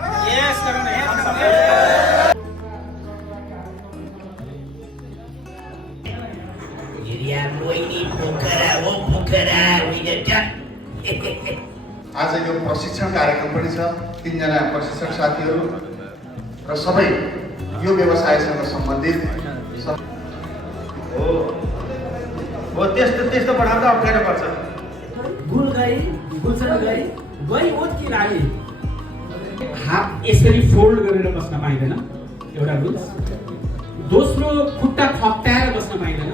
Yes, karon na. Jiria Moini Pokhara, oh Pokhara, winner. आज यो प्रशिक्षण कार्यक्रम पनि छ। तीनजना प्रशिक्षक साथीहरू र सबै यो व्यवसायसँग सम्बन्धित हो त्यस्तो पढाउँदा अप्ठ्यारो पर्छ। गुल गई गुलसन गई गई ओत कि राई हात यसरी फोल्ड गरेर बस्न पाइँदैन एउटा रुल्स। दोस्रो खुट्टा थप्टाएर बस्न पाइँदैन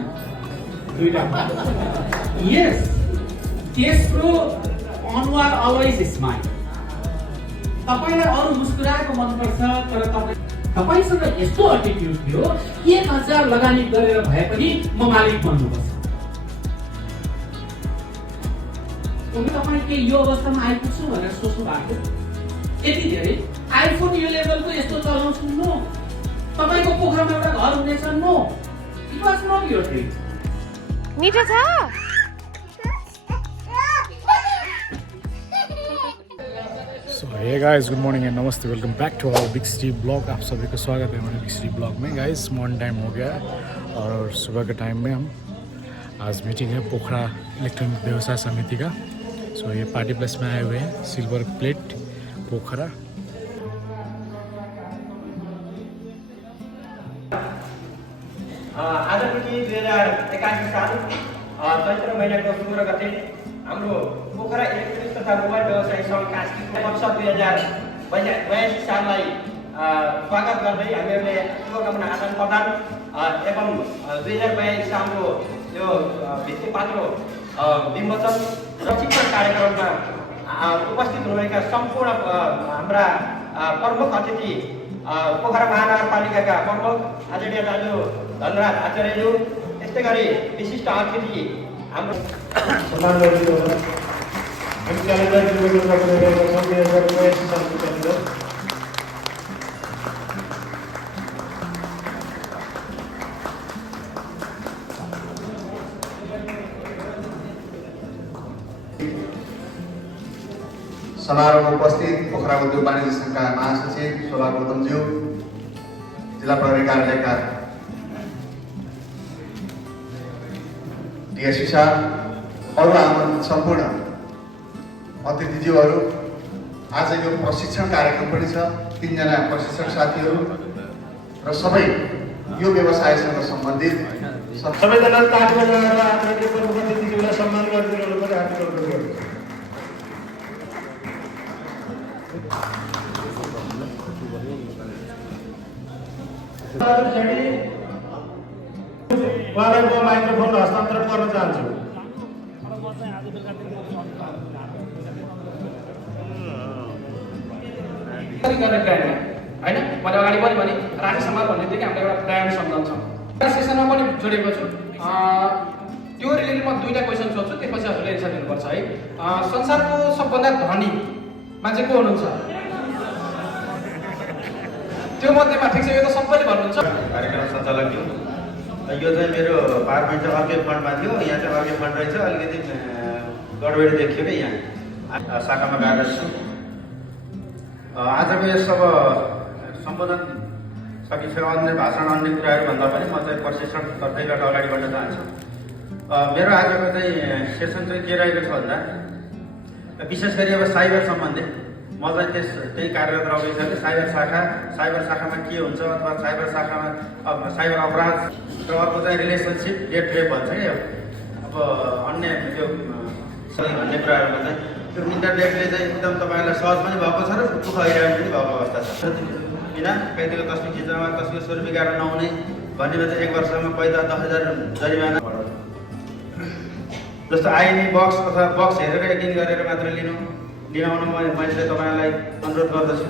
दुईटा। यस तेस्रो अनुहार अलवेज स्माइल। तपाईलाई अरू मुस्कुराएको मनपर्छ तर तपाईसँग यस्तो एटिट्युड थियो 1000 लगानी गरेर भए पनि म मालिक बन्नुपर्छ। तपाईँ के यो अवस्थामा आइपुग्छु भनेर सोच्नु भएको? यति धेरै आइफोन यो लेभलको यस्तो चलाउँछु नो। तपाईँको पोखरामा एउटा घर हुनेछ no. It was not your dream. मिठो छ। So hey guys, good morning and namaste, welcome back to our big city blog. आप सभी का स्वागत है हमारे बिग सिटी ब्लॉग में। गाइस मॉर्निंग टाइम हो गया है और सुबह के टाइम में हम आज मीटिंग है पोखरा इलेक्ट्रॉनिक व्यवसाय समिति का। सो ये पार्टी प्लेस में आए हुए हैं, सिल्वर प्लेट पोखरा। आजदेखि 2081 साल चैत्र महिनाको 16 गते हाम्रो पोखरा इलेक्ट्रोनिक्स तथा मोबाइल व्यवसाय सङ्घ कास्कीको वर्ष 2082 साललाई स्वागत गर्दै हामीहरूले शुभकामना आदान प्रदान एवं 2082 सालको यो भित्ति पात्रो विमोचन प्रशिक्षण कार्यक्रममा उपस्थित हुनुभएका सम्पूर्ण हाम्रा प्रमुख अतिथि पोखरा महानगरपालिकाका प्रमुख आदरणीय दाजु धनराज आचार्यज्यू, त्यस्तै गरी विशिष्ट अतिथि हाम्रो समारोहमा उपस्थित पोखरा उद्योग वाणिज्य संघका महासचिव शोभा गौतमज्यू, जिल्ला प्रहरी कार्यालयका डीएसपी साहब, अरू आमन्त्रित सम्पूर्ण अतिथिज्यूहरू, आज यो प्रशिक्षण कार्यक्रम पनि छ। तीनजना प्रशिक्षक साथीहरू र सबै यो व्यवसायसँग सम्बन्धित सबैजना ताली बजाएर आदरणीय प्रमुख अतिथिज्यूलाई सम्मान गरिदिनु पनि हामी अनुरोध गर्छौँ। उहाँलाई म माइक्रोफोन हस्तान्तरण गर्न चाहन्छु। गर्ने ब्रान्डमा होइन मैले अगाडि पनि भने राजा समाज भन्नेदेखि हाम्रो एउटा ब्रान्ड सम्बन्ध छ। सेसनमा पनि जोडेको छु। त्यो रिलेटेड म दुईटा क्वेसन सोध्छु, त्यसपछि हजुरले एन्सर दिनुपर्छ है। संसारको सबभन्दा धनी मान्छे को हुनुहुन्छ? त्यो मध्येमा ठिक छ, यो त सबैले भन्नुहुन्छ। कार्यक्रम सञ्चालक थियो। यो चाहिँ मेरो पावरपोइन्ट चाहिँ अर्कै फन्डमा थियो, यहाँ चाहिँ अर्कै फन्ड रहेछ। अलिकति गडबडी देखियो कि यहाँ शाखामा कार्यरत छु। आजको यस अब सम्बोधन सकिन्छ अन्य भाषण अन्य कुराहरू भन्दा पनि म चाहिँ प्रशिक्षण तर्फैबाट अगाडि बढ्न चाहन्छु। मेरो आजको चाहिँ सेसन चाहिँ के रहेको छ भन्दा विशेष गरी अब साइबर सम्बन्धी म चाहिँ त्यही कार्यरत रहेको छ कि साइबर शाखामा के हुन्छ अथवा साइबर शाखामा साइबर अपराध र अर्को चाहिँ रिलेसनसिप डेट रेप भन्छ कि अब अन्य त्यो भन्ने कुराहरूमा चाहिँ त्यो इन्टरनेटले चाहिँ एकदम तपाईँहरूलाई सहज पनि भएको छ र दुःख आइरहेको पनि भएको अवस्था छ। किन व्यक्तिगत तस्बिर खिच्नमा तस्बिर स्वीकार नहुने भन्नेमा चाहिँ 1 वर्षमा पहिला 10,000 जरिमाना जस्तो आइएमई बक्स अथवा बक्स हेरेर एक दिन गरेर मात्र लिनाउन मैले तपाईँलाई अनुरोध गर्दछु।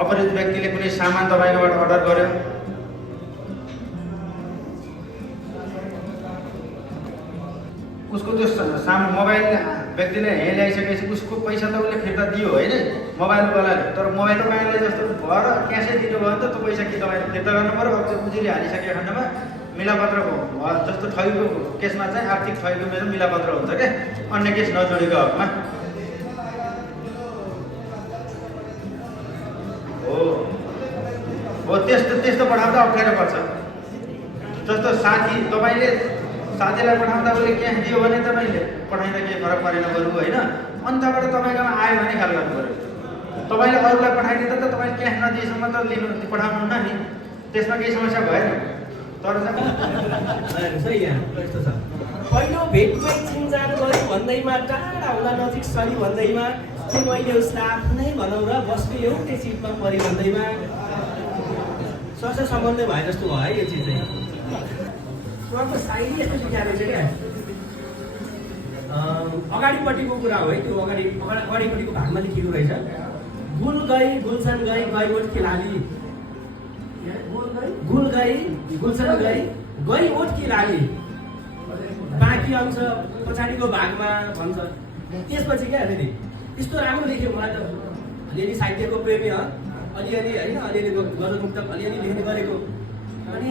अपरिचित व्यक्तिले कुनै सामान तपाईँकोबाट अर्डर गर्यो, उसको त्यो मोबाइल व्यक्तिले हेँ ल्याइसकेपछि उसको पैसा त उसले फिर्ता दियो होइन मोबाइलवालाले, तर मोबाइल तपाईँलाई जस्तो भएर क्यासै दिनुभयो भने त त्यो पैसा कि तपाईँले फिर्ता गर्नु पऱ्यो। अब चाहिँ पुँजीले हालिसकेको खण्डमा मिलापत्र जस्तो ठगीको केसमा चाहिँ आर्थिक ठगीको मेरो मिलापत्र हुन्छ क्या, अन्य केस नजोडेको हकमा। हो त्यस्तो पठाउँदा अप्ठ्यारो पर्छ। जस्तो तपाईँले साथीलाई पठाउँदा उसले क्यास दियो भने तपाईँले पठाइँदा केही फरक परेन बरु होइन, अन्तबाट तपाईँकोमा आयो भने ख्याल गर्नु पऱ्यो। तपाईँले अरूलाई पठाइदिँदा त तपाईँले क्यास नदिएसम्म त पठाउनुहुन्न नि, त्यसमा केही समस्या भएन। तर सही यहाँ यस्तो छ, पहिलो भेटमै चिनजान गऱ्यो भन्दैमा टाढा हुँदा नजिक सरी भन्दैमा कि मैले उसलाई आफ्नै भनौँ र बस्ने एउटै सिटमा पऱ्यो भन्दैमा सरसर सम्बन्ध भए जस्तो भयो है यो चिज चाहिँ। उहाँको साइली यस्तो सिकाएको छ क्या, अगाडिपट्टिको कुरा हो है, त्यो अगाडिपट्टिको भागमा लेखेको रहेछ, गुल गई गुलसन गई गई ओठ खिलाली, गुल गई गुलसन गई गई ओठ खिलाली, बाँकी अंश पछाडिको भागमा भन्छ। त्यसपछि क्या फेरि यस्तो राम्रो लेख्यो, मलाई त अलिअलि साहित्यको प्रेमी अलिअलि होइन, अलिअलि गजलमुक्त अलिअलि लेख्ने गरेको, अनि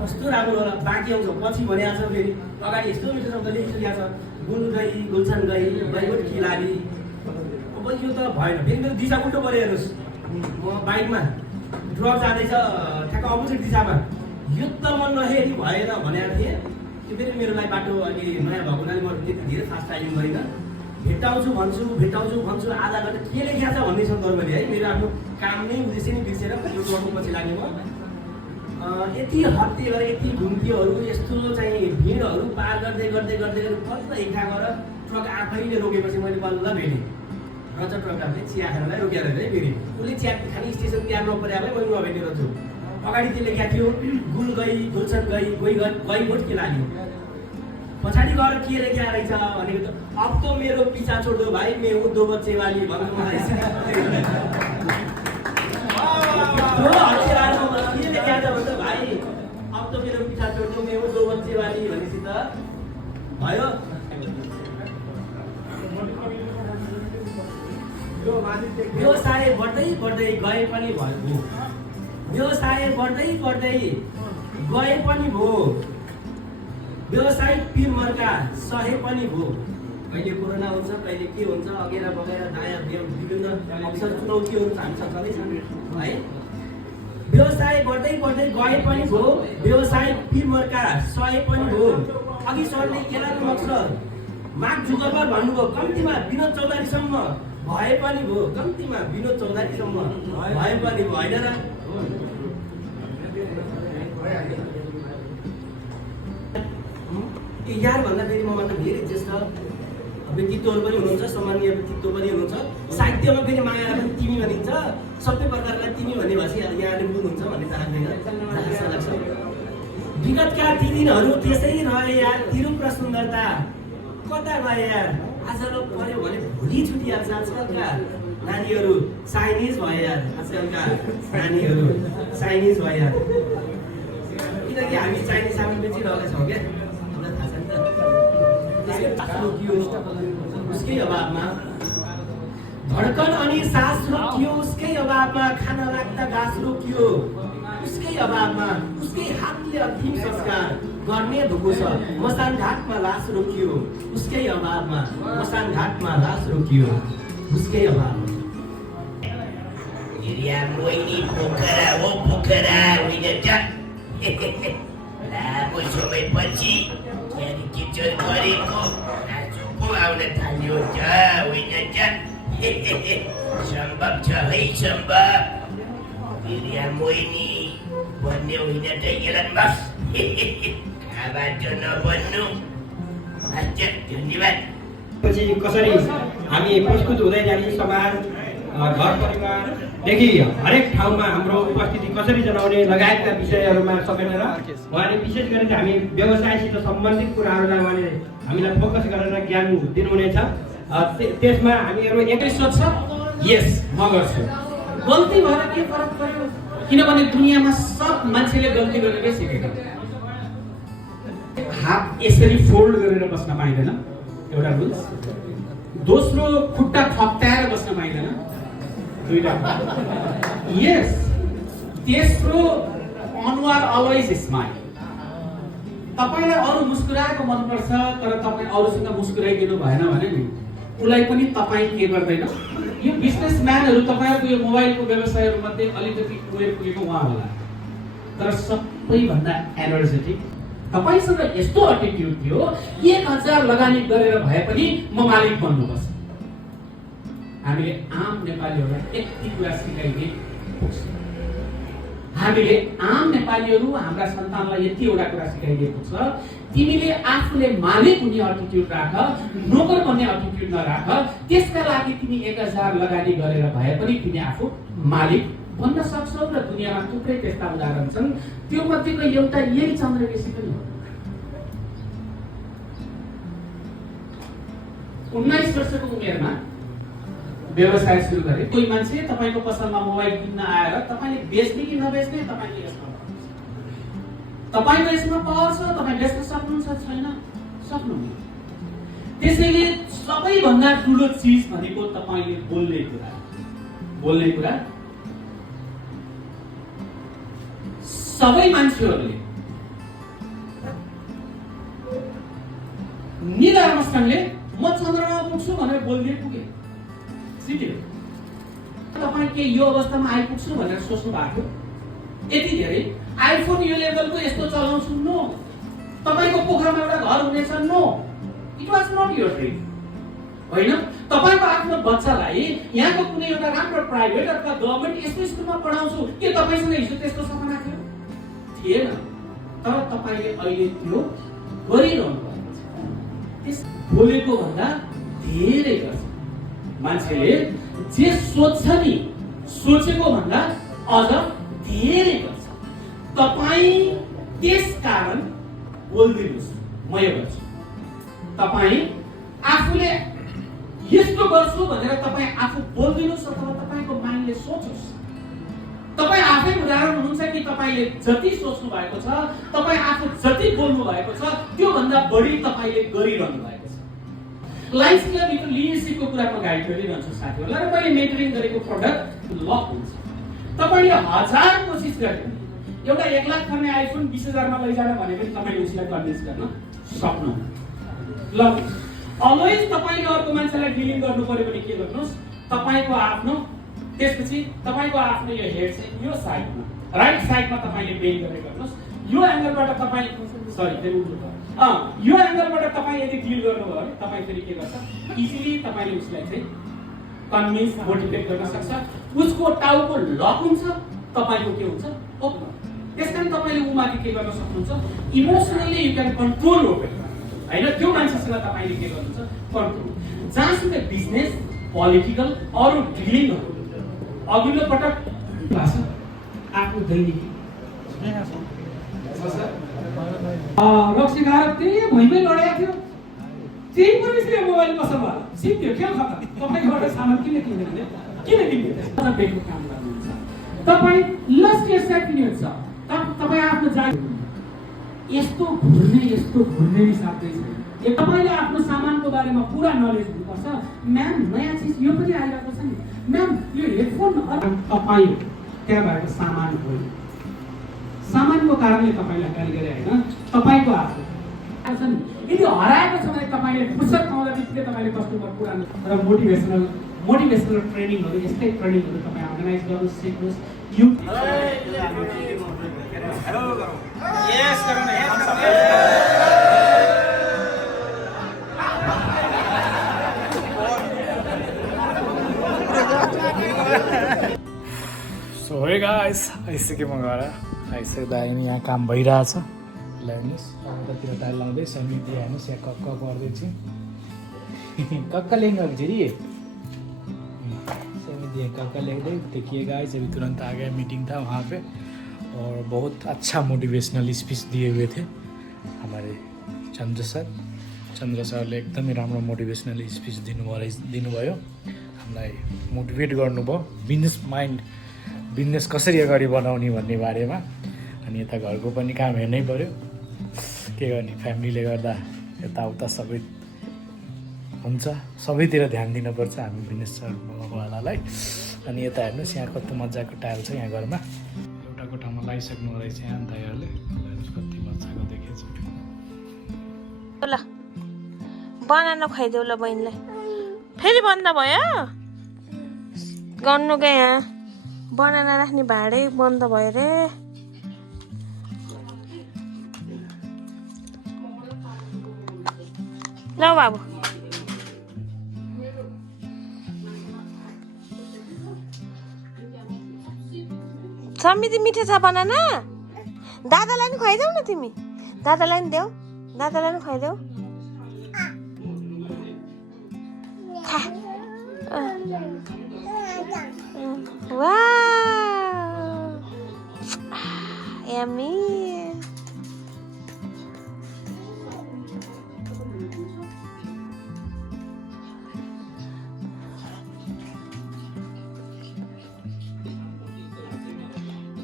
कस्तो राम्रो होला। बाँकी अंश पछि भनेको छ, फेरि अगाडि यस्तो मिठो शब्द लेखिसकेको छ, गुल गई गुलसन गई गई ओठ खिलाली। अब यो त भएन, फेरि मेरो दिशा उल्टो पऱ्यो हेर्नुहोस्, म बाइकमा ट्रक जाँदैछ ठ्याक्क अपोजिट दिशामा, यो त मन नहेरी भएन भनेको थिएँ। त्यो फेरि मेरो लागि बाटो अलि नयाँ भएको हुनाले म त्यति धेरै फास्ट ड्राइभिङ गरिनँ। भेट्टाउँछु भन्छु आधा घन्टा के लेखिया छ भन्ने सन्दर्भले है, मेरो आफ्नो काम नै उद्देश्य नै बिर्सेर यो गर्नु पछि लाग्ने म। यति हत्ते गरेर यति घुम्तीहरू यस्तो चाहिँ भिडहरू पार गर्दै बल्ल एक ठाउँ गएर ट्रक आफैले रोकेपछि मैले बल्ल भेटेँ। रच ट्रक आफै चिया खानलाई रोकेर है, फेरि उसले चिया खाने स्टेसन त्यहाँ नपरे भए मैले नभेटेर छु। अगाडि त्यो लेखेको थियो, गुल गई गुलसन गई गई ओठ खिलाली, पछाडि गएर के लेखेको रहेछ भनेको त अब त मेरो पिछा छोड्दो भाइ मे हूँ दो बच्चे वाली भन्नु मलाई के लेखेको छ भन्छ, भाइ अब त मेरो पिछा छोड्दो मे हूँ दो बच्चे वाली भनेपछि त भयो। व्यवसाय बढ्दै गए पनि भयो, व्यवसाय बढ्दै गए पनि भयो, व्यवसायिक पिरमर्का सहे पनि भयो। कहिले कोरोना हुन्छ, कहिले के हुन्छ, अगेरा बगेरा दायाँ विभिन्न अवसर चुनौतीहरू हामी सँगसँगै छन् है। व्यवसाय बढ्दै गए पनि भयो, व्यवसायिक पिरमर्का सहे पनि भयो। अघि सरले केलाको मकसद माग जुगर्बर भन्नुभयो, कम्तीमा विनोद चौधरीसम्म भए पनि भयो, कम्तीमा विनोद चौधरीसम्म भए पनि भयो होइन र। यार भन्दा फेरि मबाट धेरै ज्येष्ठ व्यक्तित्वहरू पनि हुनुहुन्छ, सम्मानीय व्यक्तित्व पनि हुनुहुन्छ। साहित्यमा फेरि माया पनि तिमी भनिन्छ, सबै प्रकारलाई तिमी भन्ने भाषी यहाँले बुझ्नुहुन्छ भन्ने चाहँदैन लाग्छ। विगतका ती दिनहरू त्यसै रहे यार, तिरुप र सुन्दरता कता गए यार, आज पर्यो भने भोलि छुटिहाल्छ। आजकलका नानीहरू चाइनिज भयो यार, आजकलका नानीहरू चाइनिज भयो यार, किनकि हामी चाइनिज सामान बेचिरहेका छौँ क्या, उसकै अभावमा धड्कन अनि सास रोकियो, उसकै अभावमा खान लाग्दा घाँस रोकियो, उसकै अभावमा उसकै हातले अन्तिम संस्कार गर्ने धुको छ, मसान घाटमा लास रोकियो, उसकै अभावमा मसान घाटमा लास रोकियो, उसकै अभावमा। मोहिनी पोखरा हो पोखरा होइन त लामो समयपछि किचन गरेको नाचुको आउन थाल्यो त होइन त सम्भव छ है सम्भव। मोहिनी भन्ने होइन त एलन मस्क खाबाट नबन्नु। अच्छा धन्यवाद। पछि कसरी हामी प्रस्तुत हुँदै जाने समाज घर परिवारदेखि हरेक ठाउँमा हाम्रो उपस्थिति कसरी जनाउने लगायतका विषयहरूमा समेटेर उहाँले विशेष गरेर हामी व्यवसायसित सम्बन्धित कुराहरूलाई उहाँले हामीलाई फोकस गरेर ज्ञान दिनुहुनेछ। त्यसमा हामीहरू एकै सोध्छ, यस म गर्छु। गल्ती भएर के फरक पर्यो, किनभने दुनियाँमा सब मान्छेले गल्ती गरेरै सिकेका। हात यसरी फोल्ड गरेर बस्न पाइँदैन, एउटा रुल्स। दोस्रो खुट्टा थप्ट्याएर बस्न पाइँदैन, दुईटा। यस। तेस्रो अनुहार अलवेज स्माइल। तपाईलाई अरू मुस्कुराएको मनपर्छ तर तपाईँ अरूसँग मुस्कुराइदिनु भएन भने नि उसलाई पनि तपाईँ के गर्दैन, यो बिजनेसम्यानहरू तपाईँहरूको यो मोबाइलको व्यवसायहरूमध्ये अलिकति उयो पुगेको उहाँ होला, तर सबैभन्दा एनर्जेटिक तपाईँसँग यस्तो एटिट्युड थियो 1000 लगानी गरेर भए पनि म मालिक बन्नुपर्छ। हामीले आम नेपालीहरूलाई यति कुरा सिकाइदिए पुग्छ। हामीले आम नेपालीहरू हाम्रा सन्तानलाई यति एउटा कुरा सिकाइदिएको छ, तिमीले आफूले मालिक हुने एटिट्युड राख, नोकर बन्ने एटिट्युड नराख। त्यसका लागि तिमी 1000 लगानी गरेर भए पनि तिमी आफू मालिक भन्न सक्छौ। र दुनियाँमा थुप्रै त्यस्ता उदाहरण छन्। त्यो मध्येको एउटा यही चन्द्र केसी पनि हो। 19 वर्षको उमेरमा व्यवसाय सुरु गरे। कोही मान्छे तपाईको पसलमा मोबाइल किन्न आएर तपाईले बेच्ने कि नबेच्ने तपाईले यसमा तपाईको यसमा पावर छ, तपाई बेच्न सक्नुहुन्छ छैन, सक्नुहुन्न। त्यसैले सबैभन्दा ठुलो चीज भनेको तपाईले बोल्ने कुरा। बोल्ने कुरा सबै मान्छेहरूले नील आर्मस्ट्रङले म चन्द्रमा पुग्छु भनेर बोल्दै पुगे। सिधै तपाईँ के यो अवस्थामा आइपुग्छु भनेर सोच्नु भएको? यति धेरै आइफोन यो लेभलको यस्तो चलाउँछु नो। तपाईको पोखरामा एउटा घर हुनेछ no. It was not your dream. होइन, तपाईको आफ्नो बच्चालाई यहाँको कुनै एउटा राम्रो प्राइभेट अथवा गभर्नमेन्ट यस्तो स्कुलमा पढाउँछु के तपाईसँग हिजो त्यस्तो सपना थियो? थिएन। तर तपाईले अहिले त्यो गरिरहनु भएको छ। त्यस बोलेको भन्दा धेरै गर्छ। मान्छेले जे सोच्छ नि सोचेको भन्दा अझ धेरै गर्छ। तपाईँ त्यस कारण बोल्दिनुहोस्, म यो गर्छु। तपाईँ आफूले यस्तो गर्छु भनेर तपाईँ आफू बोल्दिनुहोस् अथवा तपाईँको माइन्डले सोचोस्। तपाईँ आफै उदाहरण हुनुहुन्छ कि तपाईँले जति सोच्नु भएको छ, तपाईँ आफू जति बोल्नु भएको छ, त्यो भन्दा बढी तपाईँले गरिरहनु भएको छ। लाइफ स्किलभित्र लिडरसिपको कुरामा गाइड गरिरहन्छु साथीहरूलाई। र मैले मेन्टरिङ गरेको प्रोडक्ट लक हुन्छ। तपाईँले 1000 कोसिस गरे एउटा 1 लाख पर्ने आइफोन 20,000 मा लैजान भने पनि तपाईँले उसलाई कन्भिन्स गर्न सक्नुहुन्न। लक अलवेज तपाईँले अर्को मान्छेलाई डिलिङ गर्नु पर्यो भने के गर्नुहोस्, तपाईँको आफ्नो त्यसपछि तपाईँको आफ्नो यो हेड चाहिँ यो साइडमा राइट साइडमा तपाईँले बेन्ड गरेर गर्नुहोस्। यो एंगलबाट तपाईँ यो एंगलबाट तपाईँ यदि डिल गर्नुभयो भने तपाईँ फेरि के गर्छ, इजिली तपाईँले उसलाई चाहिँ कन्भिन्स मोटिभेट गर्न सक्छ। उसको टाउको लक हुन्छ, तपाईँको के हुन्छ, ओपन। त्यसकारण तपाईँले उमाथि के गर्न सक्नुहुन्छ, emotionally you can control over. हैन, त्यो मान्छेसँग तपाईँले के गर्नुहुन्छ, कन्ट्रोल। जहाँसुकै बिजनेस, पोलिटिकल अरू डिलिङहरू अघिल्लो पटक आफ्नो दैनिकी रक्सी खाएर त्यही भुइँमै लडेको थियो। त्यही पनि चाहिँ मोबाइल पसलमा सिक्यो क्या खतम। तपाईँबाट सामान किन किन्दैन, किन किन्दैन? बेको काम गर्नुहुन्छ तपाईँ, लस्ट यसलाई किन्नुहुन्छ तपाईँ आफ्नो जान यस्तो घुर्ने हिसाबले छ। तपाईँले आफ्नो सामानको बारेमा पुरा नलेज हुनुपर्छ। म्याम नयाँ चिज यो पनि आइरहेको छ नि, म्याम यो हेडफोन तपाईँ त्यहाँ भएको सामान हो, सामानको कारणले तपाईँलाई गाली गरे होइन, तपाईँको आफ्नो यदि हराएको छ भने तपाईँले फुर्सद पाउँदा बित्तिकै तपाईँले कस्टमर पुरानो र मोटिभेसनल ट्रेनिङहरू यस्तै ट्रेनिङहरू तपाईँ अर्गनाइज गर्नु सिक्नुहोस्। सो हे गाइस, आइसक्यो म घर। आइसक्दा यहाँ काम भइरहेछ। ल्याउनुहोस् कतातिर टाइल लाउँदै समिति हेर्नुहोस् यहाँ कक्क गर्दैछु। कक्क लेख्नु फेरि समिति कक्क लेख्दै देखिए गाइस। अभी तुरंत आ गया, मीटिंग था वहाँ पे और बहुत अच्छा मोटिवेशनल स्पीच दिए हुए थे हमारे चंद्र सरले। एकदमै राम्रो मोटिवेशनल स्पीच दिनुभयो हामीलाई, मोटिभेट गर्नुभयो बिजनेस कसरी अगाडि बढाउने भन्ने बारेमा। अनि यता घरको पनि काम हेर्नै पर्यो, के गर्ने, फ्यामिलीले गर्दा यताउता सबै हुन्छ, सबैतिर ध्यान दिनुपर्छ हामी बिजनेसवालालाई। अनि यता हेर्नुहोस् यहाँ कस्तो मजाको टाइल छ यहाँ घरमा, एउटा कोठामा लगाइसक्नु रहेछ यहाँ दाइहरूले। कति मजाको देखेछ। ल बनाना खुवाइदेऊ ल बहिनीलाई। फेरि बन्द भयो? गर्नु क्या यहाँ बनाना राख्ने भाँडै बन्द भयो रे ल बाबु समिति मिठो छ बनाना दादालाई नि खुवाइदेऊ न तिमी दादालाई नि देऊ दादालाई नि खुवाइदेऊ खा वाउ यम्मी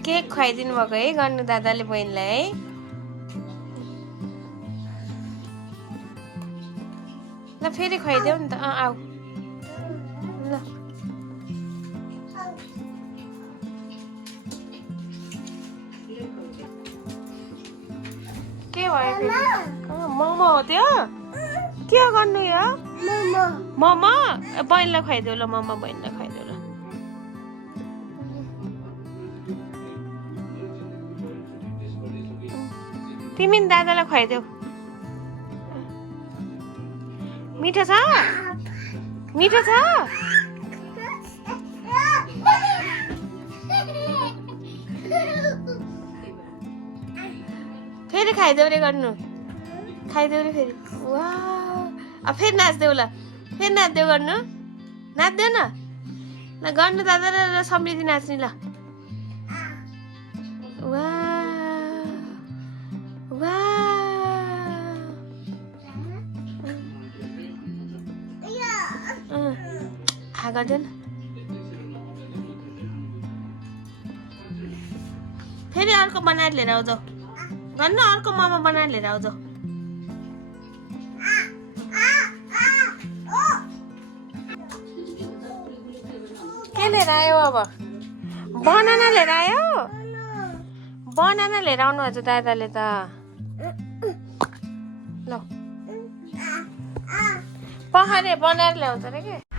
केक खुवाइदिनु भएको है गर्नु दादाले बहिनीलाई है ल फेरि खुवाइदेऊ नि त आऊ ल के भयो फेरि मोमो हो त्यो के हो गर्नु यो मोमो बहिनीलाई खुवाइदेऊ ल मोमो बहिनीलाई खुवाइदेऊ ल तिमी नि दादालाई खुवाइदेऊ मिठो छ मिठो छ फेरि खाइदेऊ रे गर्नु खाइदेऊ रे फेरि वाउ अब फेरि नाच्देऊ ल फेरि नाच्देऊ गर्नु नाच्देऊ न ल गर्नु दादा र समृद्धि नाच्ने ल गर्दैन फेरि अर्को बनाएर लिएर आऊ जाऊ गर्नु अर्को मोमो बनाएर लिएर आऊ जाऊ के लिएर आयो अब बनाना लिएर आयो बनाना लिएर आउनु हजुर दादाले त ल पहाडे बनाएर ल्याउँछ अरे के